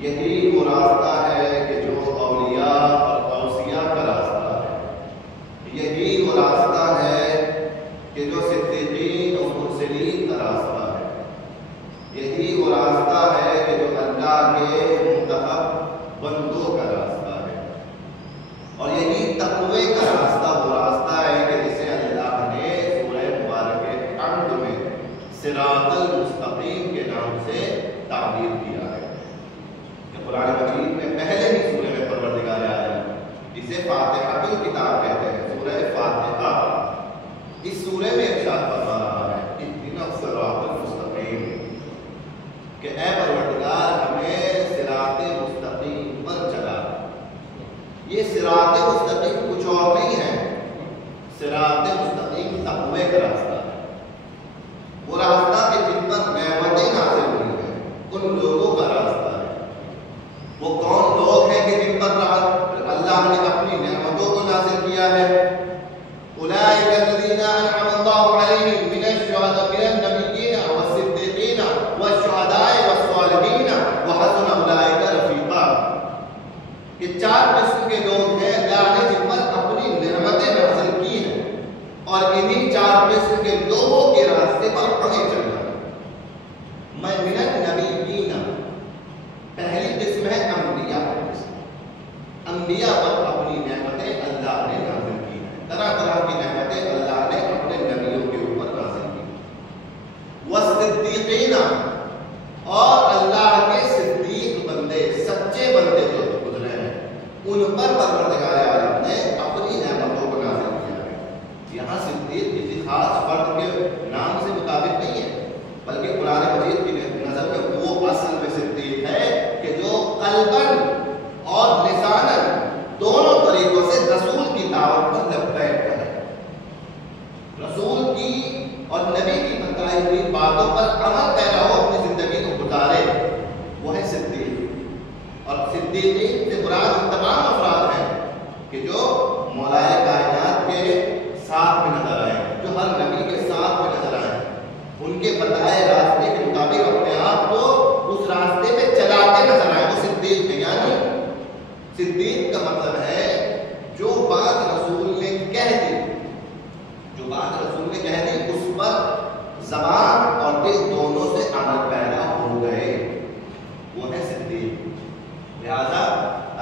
یہی وہ راستہ ہے کہ جو اولیاء اور اوصیاء کا راستہ ہے، یہی وہ راستہ ہے کہ جو صدیقین اور مرسلین کا راستہ ہے، یہی وہ راستہ ہے کہ جو اللہ کے منتخب بندوں کا راستہ ہے، اور یہی تقوی کا راستہ وہ راستہ ہے کہ جسے اللہ نے سورہ مبارکہ حمد میں صراط المستقیم کے نام سے تعبیر کیا ہے۔ کہ قرآن مجید میں پہلے ہی سورہ میں پروردگار عالم جسے فاتحۃ الکتاب کہتے ہیں، سورہ فاتحہ، اس سورہ میں ارشاد فرما رہا ہے اهدنا الصراط المستقیم، کہ اے پروردگار ہمیں صراط مستقیم پر چلا۔ یہ صراط مستقیم کچھ اور نہیں ہے، صراط مستقیم تقوی کا راستہ ہے، وہ راستہ کہ جن پر نعمتیں نازل ہوئی ہیں ان لوگوں کا راستہ ہے۔ وہ کون لوگ ہیں کہ جن پر اللہ نے اپنی نعمتوں کو نازل کیا ہے؟ اولئک الذین انعم اللہ علیہم من النبیین والصدیقین والشہداء والصالحین وحسن اولئک رفیقا۔ یہ چار قسم کے لوگ ہیں اللہ نے جن پر اپنی نعمتیں نازل کی ہیں، اور انہی چار قسم کے لوگوں کے راستے پر ہمیں چلنا ہے۔ میں من النبیین، پہلی قسم ہے انبیاء، انبیاء پر اپنی نعمتیں اللہ نے نازل کی ہیں، طرح طرح کی نعمتیں اللہ نے اپنے نبیوں کے اوپر نازل کی۔ والصدیقین، اور اللہ کے صدیق بندے، سچے بندے جو گزرے ہیں ان پر پروردگار عالم نے اپنی نعمتوں کو نازل کیا ہے۔ یہاں صدیق کسی خاص فرد کے نام سے مطابق نہیں ہے، بلکہ قرآن مجید کی نظر میں وہ اصل میں صدیق ہے کہ جو قلباً اور لساناً دونوں طریقوں سے رسول کی دعوت پر لبیک کرے، رسول کی اور نبی کی بتائی ہوئی باتوں پر عمل پیرا ہو، اپنی زندگی کو گزارے، وہ ہے صدیق۔ اور صدیقین سے مراد تمام افراد ہیں کہ جو مولائے کائنات کے ساتھ میں نظر آئے، جو ہر نبی کے ساتھ میں نظر آئے، ان کے بتائے راستے کے مطابق اپنے آپ کو اس راستے میں چلاتے نظر آئے، وہ صدیق ہیں۔ یعنی صدیق کا مطلب ہے جو بات رسول نے کہہ دی، جو بات رسول نے کہہ دی اس پر زبان اور دل دونوں سے عمل پیدا ہو گئے، وہ ہے صدیق۔ لہذا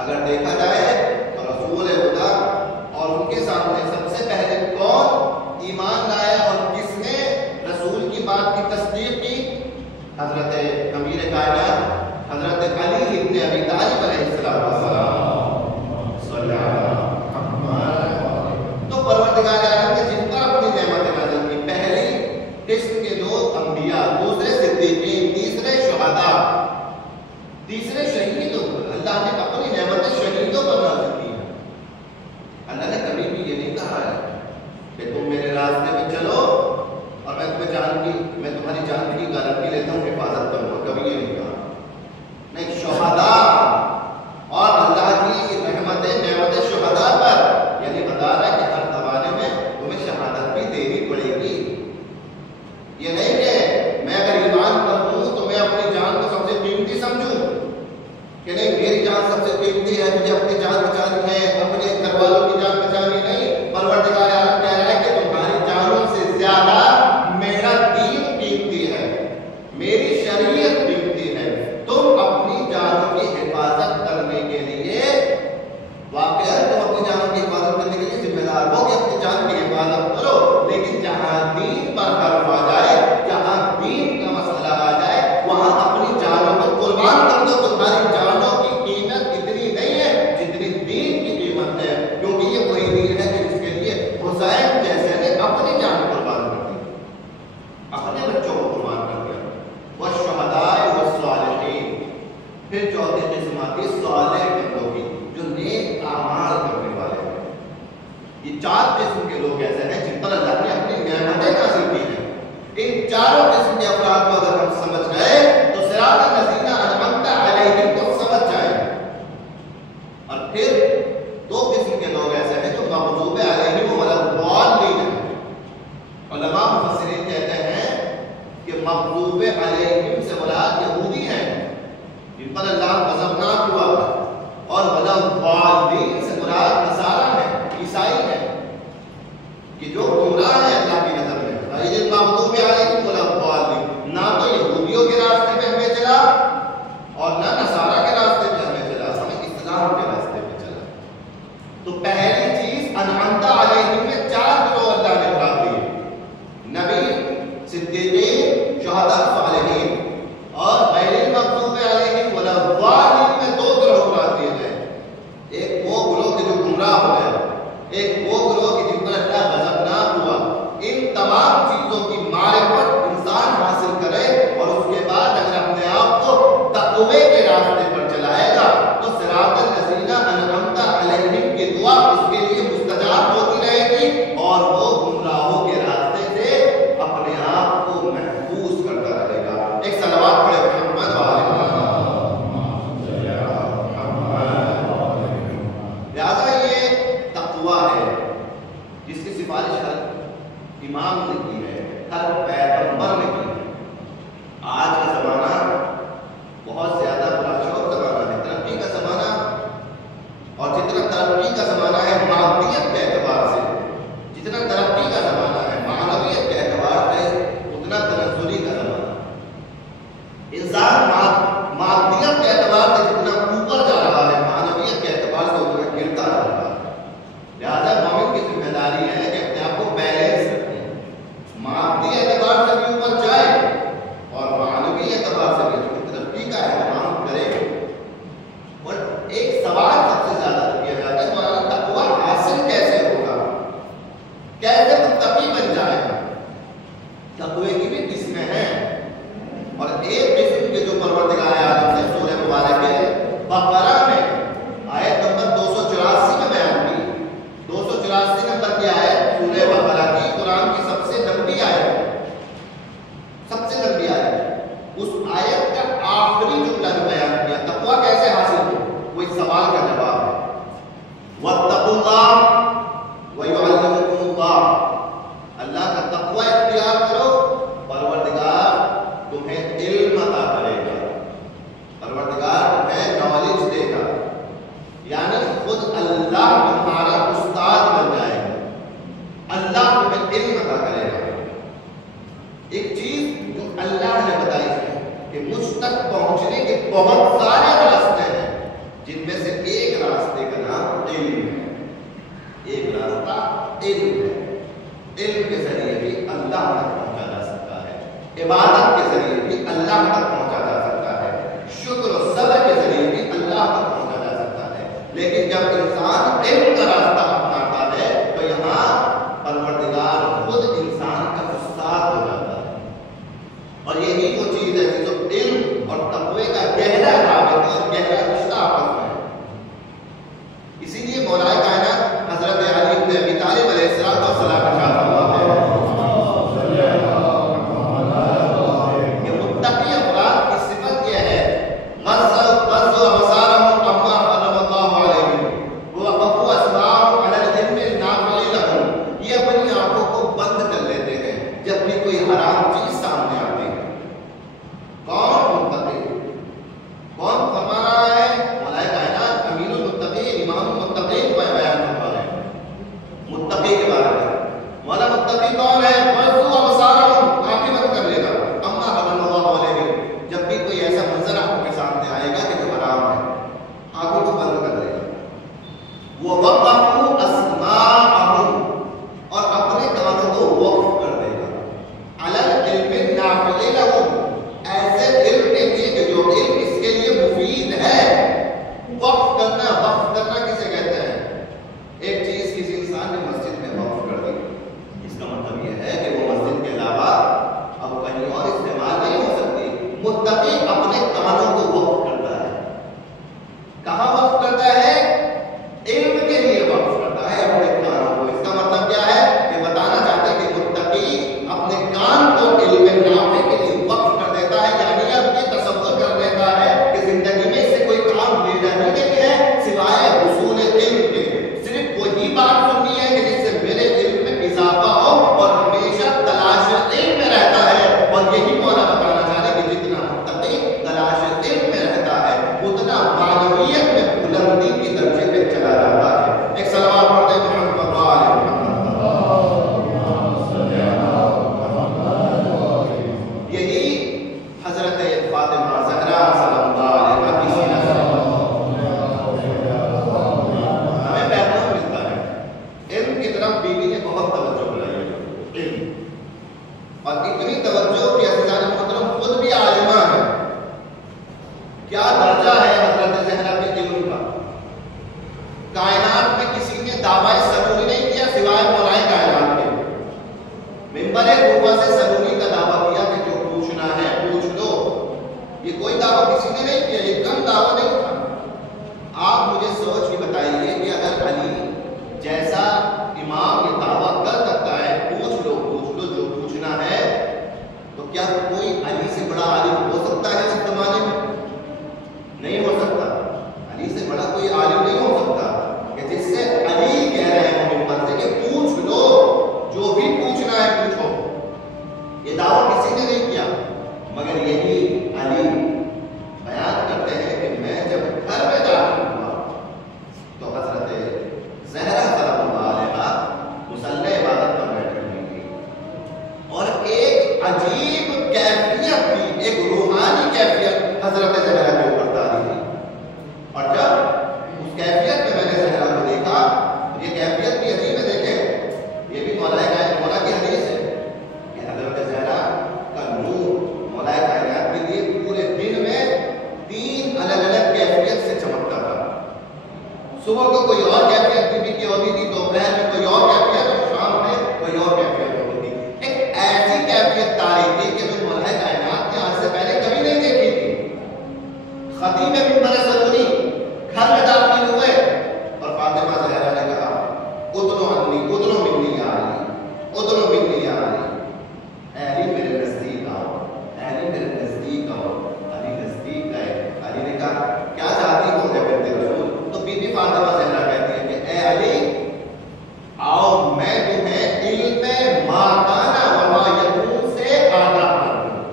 اگر دیکھا جائے تو رسول خدا اور ان کے سامنے سب سے پہلے کون ایمان لایا اور کس نے رسول کی بات کی تصدیق کی؟ حضرت امیر کائنات حضرت علی ابن ابی طالب علیہ السلام۔ تو پروردگار عالم نے جن پر اپنی نعمتیں نازل کی، پہلی قسم کے لوگ انبیاء، دوسرے صدیقین، تیسرے شہداء، تیسرے شہید لوگ۔ اللہ نے اپنی نعمتیں شہیدوں پر نازل کی ہیں۔ اللہ نے کبھی بھی یہ نہیں کہا ہے کہ تم میرے راستے میں چلو اور میں تمہاری جان کی گارنٹی لیتا ہوں، حفاظت کروں گا، کبھی یہ نہیں کہا۔ نہیں، شہداء اور اللہ کی نعمتیں شہداء پر، یعنی بتا رہا ہے کہ ہر زمانے میں تمہیں شہادت بھی دینی پڑے گی۔ یہ نہیں کہ میں اگر ایمان پر ہوں تو میں اپنی جان کو سب سے قیمتی سمجھوں کہ نہیں میری جان سب سے قیمتی ہے، مجھے اپنی جان بچانی ہے، اپنے گھر والوں کی جان بچانی نہیں۔ پروردگار عالم کہہ رہا ہے کہ تمہاری جانوں سے زیادہ میرا دین قیمتی ہے، میری شریعت قیمتی ہے۔ تم اپنی جانوں کی حفاظت کرنے کے لیے واقعہ تم اپنی جانوں کی حفاظت کرنے کے لیے ذمہ دار ہو کہ اپنی جان کی حفاظت کرو، لیکن جہاں دین پر حرف آ جائے، جہاں دین کا مسئلہ آ جائے، وہاں اپنی جانوں کو قربان کر دو۔ تمہاری جانوں کی قیمت اتنی نہیں ہے جتنی دین کی قیمت ہے، کیونکہ یہ وہی دین ہے کہ جس کے لیے حسین جیسے نے اپنی جان قربان کر دی، اپنے بچوں کو قربان کر دیا۔ والشہداء والصالحین، پھر چوتھی قسم آتی ہے صالح بندوں کی، جو نیک اعمال کرنے والے ہیں۔ یہ چار قسم کے لوگ ایسے ہیں جن پر اللہ نے اپنی نعمتیں نازل کی ہیں۔ ان چاروں قسم کے افراد کو اگر ہم سمجھ گئے تو صراط الذین انعمت علیہم کو سمجھ جائیں۔ اور پھر دو قسم کے لوگ ایسے ہیں جو مغضوب علیہم ولا الضالین ہیں۔ علماء مفسرین کہتے ہیں کہ مغضوب علیہم سے مراد یہودی ہیں جن پر اللہ غضب بہت سارے راستے ہیں جن میں سے ایک راستے کا نام علم ہے. ایک راستہ علم ہے. علم کے ذریعے بھی اللہ تک پہنچا جا سکتا ہے. عبادت کے ذریعے بھی اللہ تک پہنچا جا سکتا ہے. شکر و صبر کے ذریعے بھی اللہ تک پہنچا جا سکتا ہے. لیکن جب انسان علم کا راستہ اپناتا ہے تو یہاں پروردگار خود انسان کا استاد ہو جاتا ہے. اور یہی وہ چیز ہے جو علم اور تقوی کا گہرا رابطہ اور گہرا رشتہ آپس میں ہے. اسی لیے مولا کائنات حضرت علی بن ابی طالب علیہ السلام کا صلاۃ ارشاد فرماتے ہیں کہ متقی افراد کی صفت یہ ہے یہ اپنی آنکھوں کو بند کر لیتے ہیں جب بھی کوئی حرام چیز سامنے آتی ہے. کون متقی؟ کون فرما رہا ہے؟ مولا کائنات امین المتقین امام المتقین کو بیان فرما رہے ہیں متقی کے بارے میں. مولا متقی کون ہے؟ آنکھیں بند کر لے گا. اما حرم اللہ علیہ جب بھی کوئی ایسا منظر آپ کے سامنے آئے گا کہ جو حرام ہے آنکھوں کو بند کر لے گا. وہ وقفوا اسماءهم اور اپنے کانوں کو وقف کر دے گا. علی العلم النافع لهم ایسے علم کے لیے کہ جو علم اس کے لیے مفید ہے. وقف کرنا کسے کہتے ہیں؟ ایک چیز کسی انسان نے مسجد میں وقف کر دی. اس کا مطلب یہ ہے کہ وہ مسجد کے علاوہ اب کہیں اور استعمال نہیں ہو سکتی. متقی اپنے کانوں کو وقف کرتا ہے. کہاں وقف کرتا ہے؟ علم کے لیے وقف کرتا ہے اپنے کانوں کو. اس کا مطلب کیا ہے؟ کہ بتانا چاہتے ہیں کہ متقی اپنے کان کو علم نافع کے لیے وقف کر دیتا ہے. یعنی اب یہ تصور کر لیتا ہے کہ زندگی میں اس سے کوئی کام لے جانے کے لیے ہے سوائے حصول علم کے. صرف وہی بات سننی ہے کہ جس سے میرے علم میں اضافہ ہو اور ہمیشہ تلاش علم میں رہتا ہے. اور یہی مولا بتانا چاہ رہے کہ جتنا متقی تلاش علم میں رہتا ہے اتنا معنویت میں بلندی کی درجے پہ چلا جاتا ہے. ایک صلوات پڑھتے ہیں محمد و آل محمد. یہی حضرت فاطمہ زہرا سلام اللہ علیہا کی سیرت ہے. ہمیں پیغام ملتا ہے علم کی طرف بیوی نے بہت توجہ بلائی ہے. علم اور اتنی توجہ کہ عزیزان محترم خود بھی عالمہ ہے. کیا درجہ ہے حضرت زہرا کے علم کا؟ کائنات میں کسی نے دعویٰ سرونی نہیں کیا سوائے مولا کائنات کے. منبر کوفہ سے سرونی کا دعویٰ کیا کہ جو پوچھنا ہے پوچھ لو. یہ کوئی دعویٰ کسی نے نہیں کیا. یہ کم دعویٰ نہیں تھا. آپ مجھے سوچ کے بتائیے کہ اگر علی جیسا امام یہ دعویٰ کر سکتا ہے پوچھ لو جو پوچھنا ہے تو کیا کوئی علی سے بڑا عالم ہو سکتا ہے اس زمانے میں؟ نہیں ہو سکتا. علی سے بڑا کوئی عالم نہیں ہو سکتا کہ جس سے علی کہہ رہے ہیں منبر سے کہ پوچھ لو جو بھی پوچھنا ہے پوچھو. یہ دعویٰ کسی نے نہیں کیا مگر یہی علی بیان کرتے ہیں کہ میں جب گھر میں داخل ہوا تو حضرت زہرا سلام اللہ علیہا مصلی عبادت پر بیٹھی ہوئی تھی اور ایک عجیب کیفیت تھی, ایک روحانی کیفیت حضرت زہرا کے اوپر تاری تھی. اور جب اس کیفیت میں نے زہرا کو دیکھا, یہ کیفیت بھی عجیب ہے. دیکھیں یہ بھی مولا کی حدیث ہے کہ حضرت زہرا کا نور مولا کائنات کے لیے پورے دن میں 3 الگ الگ کیفیت سے چمکتا تھا. صبح کو کوئی اور کیفیت بیوی کی ہوتی تھی, دوپہر میں کوئی اور کیفیت اور شام میں کوئی اور کیفیت ہوتی تھی. ایک ایسی کیفیت تاریخ تھی کہ جو مولا کائنات نے آج سے پہلے کبھی نہیں دیکھی تھی. خطیب منبر سرونی گھر میں داخل ہوئے اور فاطمہ زہرا نے کہا ادنو منی یا علی. اے علی میرے نزدیک آؤ, اے علی میرے نزدیک آؤ. علی نزدیک گئے. علی نے کہا کیا چاہتی ہو جب رسول؟ تو بی بی فاطمہ زہرا کہتی ہے کہ اے علی آؤ میں تمہیں علم ما کانا و ما یکون سے آگاہ کر دوں.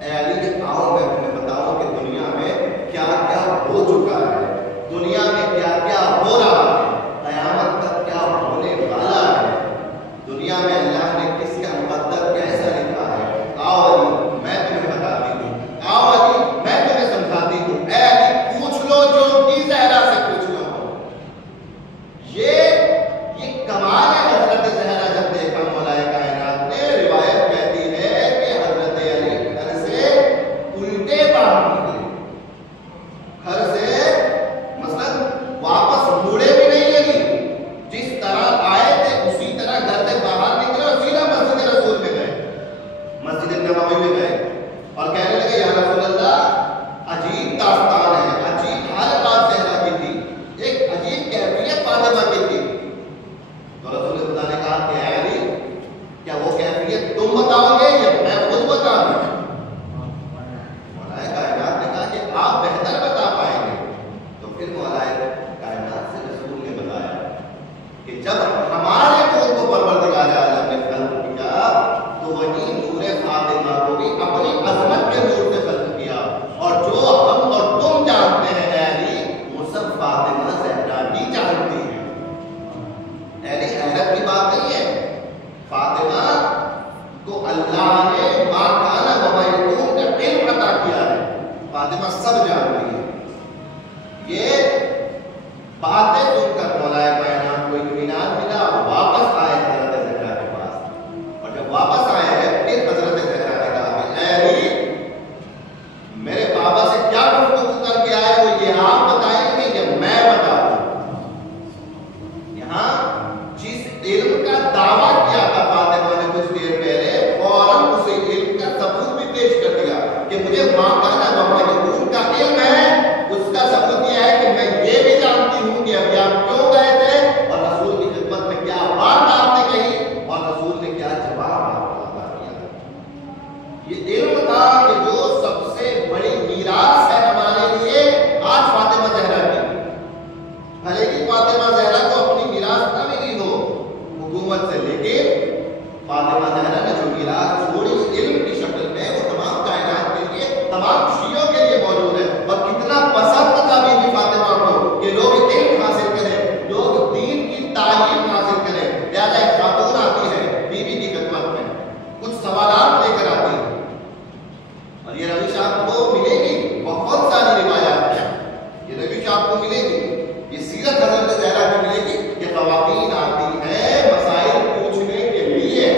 اے علی آؤ میں تمہیں بتاؤں کہ دنیا میں کیا کیا ہو چکا ہے, دنیا میں کیا کیا ہو رہا ہے, قیامت تک کیا ہونے والا ہے, دنیا میں اللہ نے کس کا مقدر کیسا لکھا ہے. آؤ علی میں تمہیں بتاتی ہوں, آؤ علی میں تمہیں سمجھاتی فاطمہ سب جانتی ہے. یہ باتیں سن کر مولا کائنات کو اطمینان ملا اور واپس آئے حضرت زہرا کے پاس. اور جب واپس آئے ہیں پھر حضرت زہرا نے کہا کہ اے علی میرے بابا سے کیا گفتگو کر کے آئے وہ یہ آپ بتائیں گے کہ میں بتا دوں. یہاں جس علم کا دعویٰ کیا تھا فاطمہ نے کچھ دیر پہلے فوراً اسے علم کا ثبوت بھی پیش کر دیا کہ مجھے ماں کا نا محمد کا علم ہے. اس کا ثبوت یہ ہے کہ میں یہ بھی جانتی ہوں کہ ابھی آپ کیوں گئے تھے اور رسول کی خدمت میں کیا بات آپ نے کہی اور رسول نے کیا جواب آپ کو عطا کیا. یہ علم تھا کہ جو سب سے بڑی میراث ہے ہمارے لیے آج فاطمہ زہرا کی. بھلے کہ فاطمہ زہرا کو اپنی میراث نہ ملی ہو حکومت سے، لیکن فاطمہ زہرا نے جو میراث چھوڑی علم کی شکل میں وہ تمام کائنات کے لیے، تمام شیعوں کے لیے موجود ہے. اور کتنا پسند تھا بی بی فاطمہ کو کہ لوگ علم حاصل کریں، لوگ دین کی تعلیم حاصل کریں. لہذا ایک خاتون آتی ہے بی بی کی خدمت میں، کچھ سوالات لے کر آتی ہے اور یہ روش آپ کو ملے گی. بہت ساری روایات ہیں، یہ روش آپ کو ملے گی، یہ سیرت حضرت زہرا کی ملے گی کہ خواتین آتی ہیں مسائل پوچھنے کے لیے.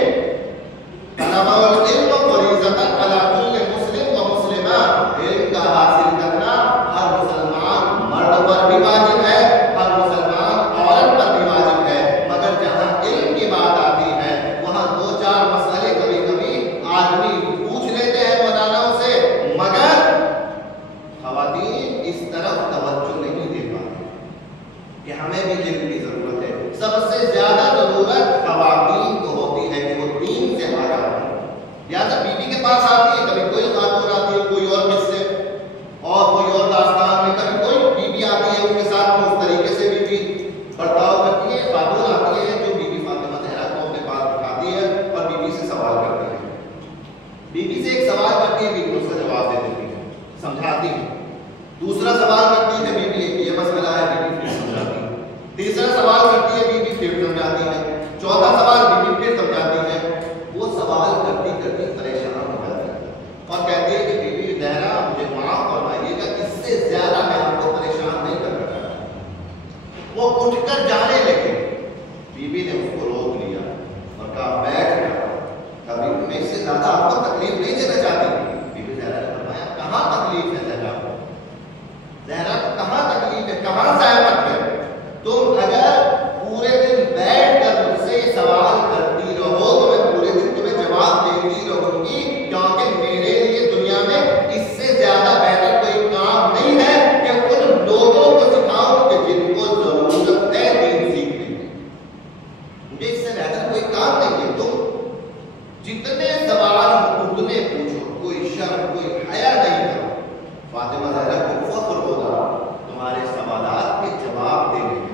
طلب العلم فریضۃ علی کل مسلم و مسلمہ، علم کا حاصل کرنا ہر مسلمان مرد پر بھی واجب ہے، ہر مسلمان عورت پر بھی واجب ہے. مگر جہاں علم کی بات آتی ہے وہاں دو چار مسئلے کبھی کبھی آدمی پوچھ لیتے ہیں مولاناؤں سے، مگر خواتین اس طرف توجہ نہیں دے پاتی کہ ہمیں بھی علم کی ضرورت ہے. سب سے زیادہ ضرورت خواتین کو ہوتی ہے کہ وہ دین سے آگاہ ہوں. لہٰذا بی بی کے پاس آتی ہے، کبھی کوئی خاتون آتی ہے کوئی اور قصے اور کوئی اور داستان میں، کبھی کوئی بی بی آتی ہے اس کے ساتھ میں اس طریقے سے بی بی برتاؤ کرتی ہے. خاتون آتی ہے جو بی بی فاطمہ زہرا کو اپنے پاس بٹھاتی ہے اور بی بی سے سوال کرتی ہے. بی بی سے ایک سوال کرتی ہے، بی بی اس کا جواب دے دیتی ہے، سمجھاتی ہے. دوسرا سوال کرتی ہے بی بی یہ مسئلہ ہے، بی بی پھر سمجھاتی ہے. تیسرا سوال کرتی ہے بی بی پھر سمجھاتی ہے. چوتھا سوال بی بی پھر سمجھاتی ہے. وہ سوال کرتی کرتی پریشان ہو جاتی ہے اور کہتی ہے کہ بی بی زہرا مجھے معاف فرمائیے گا، اس سے زیادہ میں آپ کو پریشان نہیں کرنا چاہتا. وہ اٹھ کر جانے لگے. بی بی نے اس کو روک لیا اور کہا بیٹھ جاؤ، کبھی میں اس سے زیادہ آپ کو تکلیف نہیں دینا چاہتی. بی بی زہرا نے فرمایا کہاں تکلیف ہے زہرا کو، زہرا کو کہاں تکلیف ہے، کہاں زحمت ہے. تم اگر پورے دن بیٹھ کر مجھ سے سوال کرتی رہو تو میں پورے دن تمہیں جواب دیتی رہوں گی، کیونکہ میرے لیے دنیا میں اس سے زیادہ بہتر کوئی کام نہیں ہے کہ ان لوگوں کو سکھاؤں کہ جن کو ضرورت ہے دین سیکھنے کی. مجھے اس سے بہتر کوئی کام نہیں ہے. تم جتنے سوال اتنے پوچھو، کوئی شرم کوئی حیا نہیں کرو. فاطمہ زہرا کو فخر ہوگا تمہارے سوالات کے جواب دینے میں.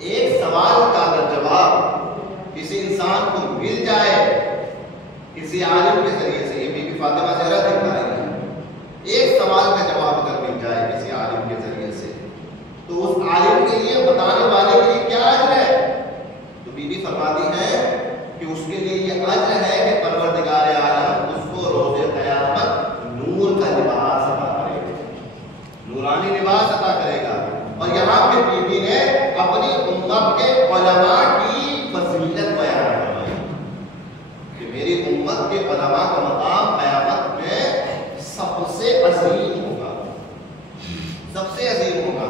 ایک سوال کا اگر جواب کسی انسان کو مل جائے کسی عالم کے ذریعے سے، یہ بی بی فاطمہ زہرا دکھا رہی ہے، ایک سوال کا جواب اگر مل جائے کسی عالم کے ذریعے سے تو اس عالم کے لیے، بتانے والے کے لیے کیا اجر ہے. تو بی بی فرماتی ہے کہ اس کے لیے یہ اجر ہے کہ پروردگار عالم اس کو روز قیامت نور کا لباس عطا کرے گا، نورانی لباس عطا کرے گا. اور یہاں پہ بی بی نے اپنی امت کے علماء کی فضیلت بیان فرمائی کہ میری امت کے علماء کا مقام قیامت میں سب سے عظیم ہوگا، سب سے عظیم ہوگا.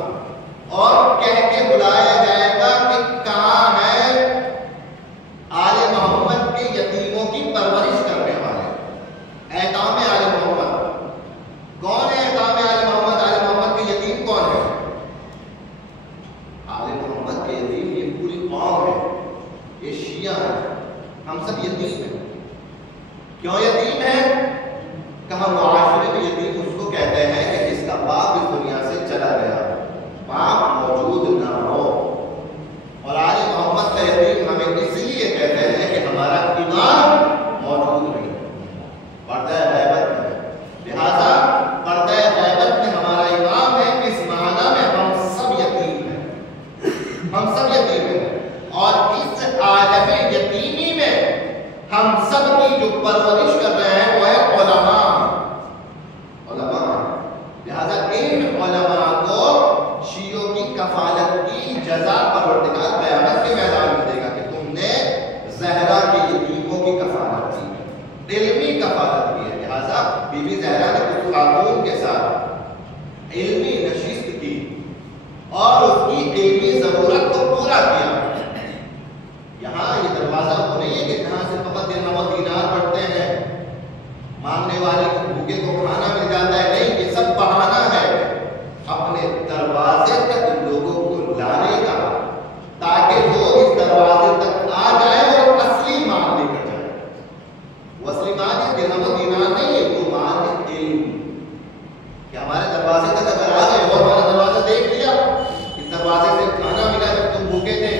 اور کہہ کے بلایا جائے گا کہ کہاں ہے آل محمد کے یتیموں کی پرورش کرنے والے، ایتام آل محمد. کون ہے ایتام آل محمد؟ آل محمد کے ان علماء کو شیعوں کی کفالت کی جزا پروردگار قیامت کے میدان میں دے گا کہ تم نے زہرا کی یتیموں کی کفالت کی، علمی کفالت کی ہے۔ لہٰذا بی بی زہرا نے اس خاتون کے ساتھ علمی نشست کی اور اس کی علمی ضرورت کو پورا کیا۔ یہاں یہ دروازہ وہ نہیں ہے کہ جہاں سے فقط درہم و دینار بڑھتے ہیں، مانگنے والے کو بھوکے کو کھانا مل جاتا ہے، نہیں، یہ سب بہانہ ہے اپنے دروازے تک لوگوں کو لانے کا، تاکہ وہ اس دروازے تک آ جائیں اور اصلی مال لے کر جائیں۔ وہ اصلی مال ہے درہم و دینار نہیں ہے، وہ مال ہے علم، کہ ہمارے دروازے تک اگر آ گئے اور ہمارا دروازہ دیکھ لیا، اس دروازے سے کھانا ملا جب تم بھوکے تھے،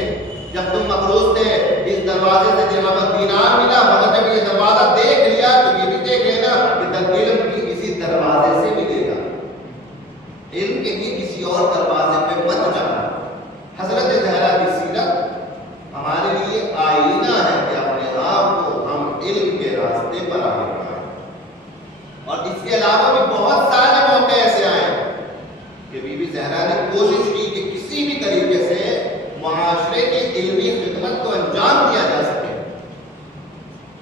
جب تم مقروض تھے، اس دروازے سے درہم و دینار ملا، مگر جب یہ دروازہ دیکھ لیا تو یہ بھی دیکھ لینا کہ علم بھی اسی دروازے سے ملے گا، علم کے لیے کسی اور دروازے پہ مت جانا۔ حضرت زہرا کی سیرت ہمارے لیے آئینہ ہے کہ اپنے آپ کو ہم علم کے راستے پر آگے بڑھائیں۔ اور اس کے علاوہ بھی بہت سارے موقع ایسے آئے کہ بی بی زہرا نے کوشش کی کہ کسی بھی طریقے سے معاشرے کی علمی خدمت کو انجام دیا جا سکے۔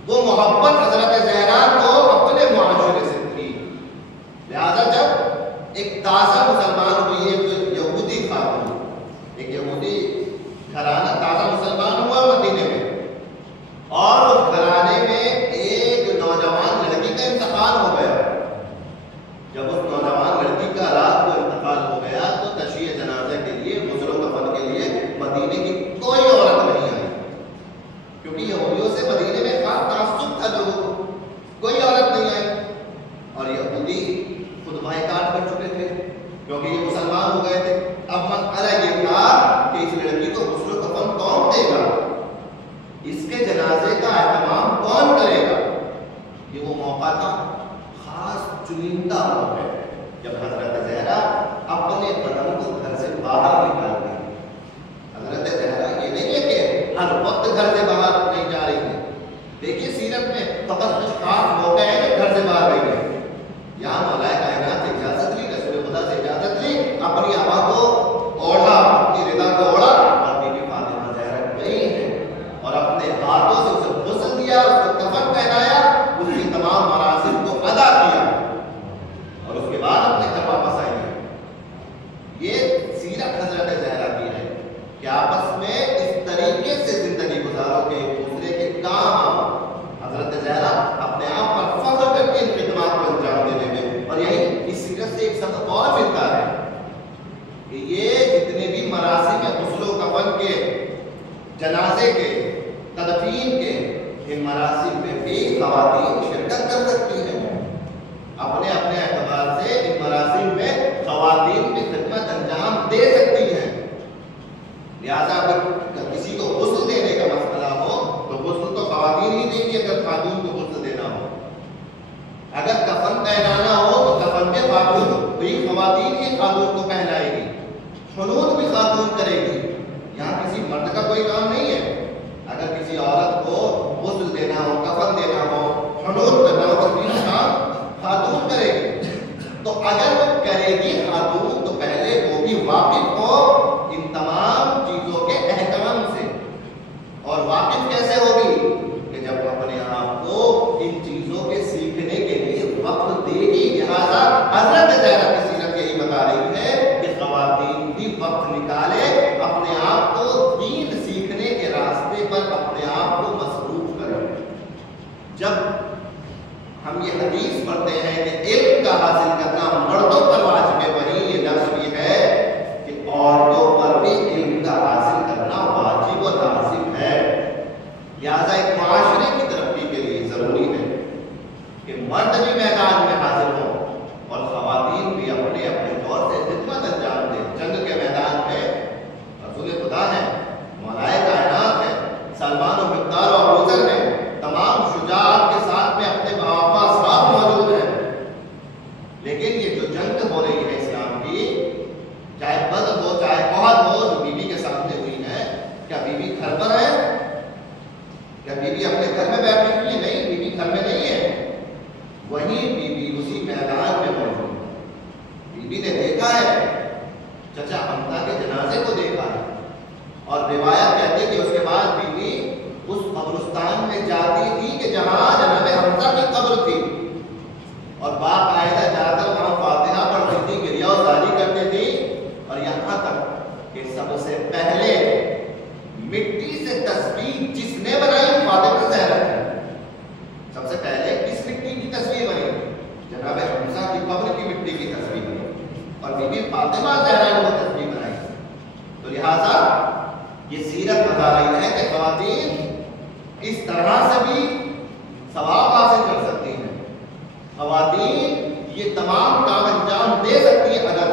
وہ محبت حضرت زہرا کو اپنے معاشرے سے تھی، لہذا جب ایک تازہ مسلمان ہوئی ہے تو یہودی خاتون، ایک یہودی گھرانہ تازہ مسلمان ہوا مدینے میں، اور اس گھرانے میں ایک نوجوان لڑکی کا انتقال ہو گیا۔ جب اس نوجوان لڑکی کا رات کو انتقال ہو گیا تو تشییع جنازے کے لیے، غسل و کفن کے لیے مدینے کی کوئی عورت نہیں آئی، کیونکہ یہودیوں سے مدینے میں خاص تعصب تھا لوگوں کو، کوئی عورت نہیں آئی۔ اور یہودی خود بائیکاٹ کر چکے تھے کیونکہ یہ مسلمان ہو گئے تھے۔ اب مسئلہ یہ تھا کہ اس لڑکی کو غسل و کفن کون دے گا، اس کے جنازے کا اہتمام کون کرے گا۔ یہ وہ موقع تھا، خاص چنندہ موقع، جب حضرت زہرا اپنے بدن کو گھر سے باہر نکال گئی۔ حضرت زہرا یہ نہیں ہے کہ ہر وقت گھر سے باہر نہیں جا رہی ہے، دیکھیے سیرت میں فقط کچھ خاص موقع ہے کہ گھر سے باہر گئی ہے۔ یہاں مولا کائنات سے اجازت لی، رسول خدا سے اجازت لی، اپنی آبا کو اوڑھا، اپنی رضا کو اوڑھا، اور بی بی فاطمہ زہرا گئی ہے اور اپنے ہاتھوں سے اسے غسل دیا، اس کو کفن پہنایا، اس کی تمام مراسم کو ادا کیا، اور اس کے بعد اپنے گھر واپس آئی ہے۔ یہ سیرت حضرت زہرا کی ہے کہ آپس میں اس طریقے سے زندگی گزارو کہ ایک دوسرے کے کام آؤ۔ حضرت زہرا اپنے آپ پر فخر کر کے ان خدمات کو انجام دینے میں، اور یہی اس سیرت سے ایک سبق اور ملتا ہے کہ یہ جتنے بھی مراسم غسل و کفن کے، جنازے کے، تدفین کے، ان مراسم میں بھی خواتین شرکت کر سکتی ہیں۔ اپنے اپنے اعتبار سے ان مراسم میں خواتین کی خدمت انجام دے سکتی ہیں۔ لہذا اگر کسی کو غسل دینے کا مسئلہ ہو تو غسل تو خواتین ہی دیں گی، اگر خاتون کو غسل دینا ہو۔ اگر کفن پہنانا ہو تو کفن میں خواتین ہی خاتون کو پہنائے گی، حنوط بھی خاتون کرے گی، یہاں کسی مرد کا کوئی کام نہیں ہے۔ اگر کسی عورت کو غسل دینا ہو، کفن دینا ہو، حنوط کرنا ہو تو تین کام خاتون کرے گی۔ تو اگر وہ کرے گی خاتون تو پہلے وہ بھی واقف ہو ان تمام چیزوں کے احکام سے، اور واقف کیسے ہوگی کہ جب اپنے آپ کو ان چیزوں کے سیکھنے کے لیے وقت دے گی۔ لہٰذا حضرت زہرا کی سیرت یہی بتا رہی ہے کہ خواتین بھی وقت نکالے، اپنے آپ کو دین سیکھنے کے راستے پر اپنے آپ کو مصروف کریں۔ جب ہم یہ حدیث پڑھتے ہیں کہ علم کا حاصل کرنا مردوں پر واجب ہے، وہیں یہ لفظ بھی ہے کہ عورتوں پر بھی علم کا حاصل کرنا واجب و لازم ہے۔ لہٰذا ایک معاشرے کی ترقی کے لیے ضروری ہے کہ مرد بھی میدان میں حاضر ہوں اور خواتین بھی اپنے اپنے طور سے خدمت انجام دیں۔ جنگ کے میدان میں رسول خدا ہے، مولا کائنات ہے، سلمان و مقدار و ابوذر ہے، تمام شجاعت کے ساتھ میں اپنے باوفا صاحب موجود ہیں، لیکن یہ جو جنگ ہو رہی ہے اسلام کی، چاہے بدر ہو چاہے احد ہو، جو بیوی کے سامنے ہوئی ہے، کیا بیوی گھر پر ہے؟ کیا بیوی اپنے گھر میں بیٹھی ہوئی ہے؟ نہیں، بیوی گھر میں نہیں ہے، وہیں بیوی اسی میدان میں موجود ہے۔ بیوی نے چچا حمزہ کے جنازے کو دیکھا ہے، اور روایت کہتی ہے کہ اس کے بعد بیوی اس قبرستان میں جاتی تھی کہ جہاں جناب حمزہ کی قبر تھی، اور باقاعدہ جا کر وہاں فاتحہ پڑھتی تھی، گریہ وزاری کرتی تھی، اور یہاں تک کہ سب سے پہلے مٹی سے تصویر جس نے بنائی فاطمہ زہرا ہے۔ سب سے پہلے کس مٹی کی تصویر بنی؟ جناب حمزہ کی قبر کی مٹی کی تصویر بنی، اور بی بی فاطمہ زہرا نے وہ تصویر بنائی۔ تو لہٰذا یہ سیرت بتا رہی ہے کہ خواتین اس طرح سے بھی ثواب حاصل کر سکتی ہیں، خواتین یہ تمام کام انجام دے سکتی ہیں، اگر